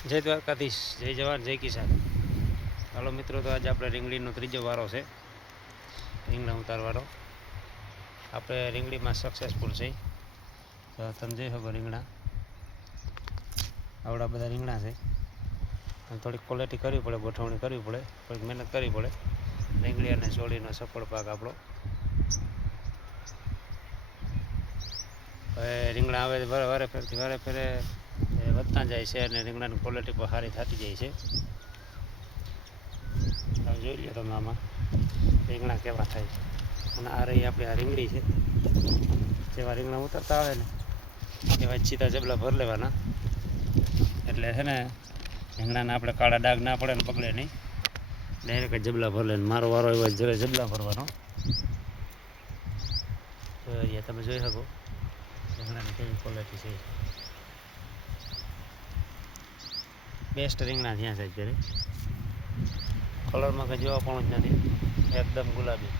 જય દ્વારકાધીશ, જય જવાન, જય કિસાન. હાલો મિત્રો, તો આજે આપણે રીંગણીનો ત્રીજો વારો છે, રીંગણા ઉતારવાનો. આપણે રીંગણીમાં સક્સેસફુલ છે. તો તમે જોઈ શકો રીંગણા, આવડા બધા રીંગણા છે. થોડીક ક્વોલિટી કરવી પડે, ગોઠવણી કરવી પડે, થોડીક મહેનત કરવી પડે. રીંગણી અને ચોળીનો સફળ પાક આપણો. હવે રીંગણા આવે વારે ફેરે વધતા જાય છે અને રીંગણાની ક્વોલિટી પણ સારી થતી જાય છે. તમે જોઈ લો તમે આમાં રીંગણા કેવા થાય છે. અને આ રહી આપણી આ રીંગણી છે. જેવા રીંગણા ઉતરતા આવે ને એવા સીધા જબલા ભરી લેવાના, એટલે છે ને રીંગણાને આપણે કાળા ડાઘ ના પડે ને પકડે નહીં, ડાયરેક્ટ જબલા ભરી લે. મારો વારો એવો જબલા ભરવાનો. તો અહીંયા તમે જોઈ શકો રીંગણાની કેવી ક્વોલિટી છે. બેસ્ટ રીંગણા થયા છે અત્યારે. કલરમાં કંઈ જોવા પણ જ નથી, એકદમ ગુલાબી.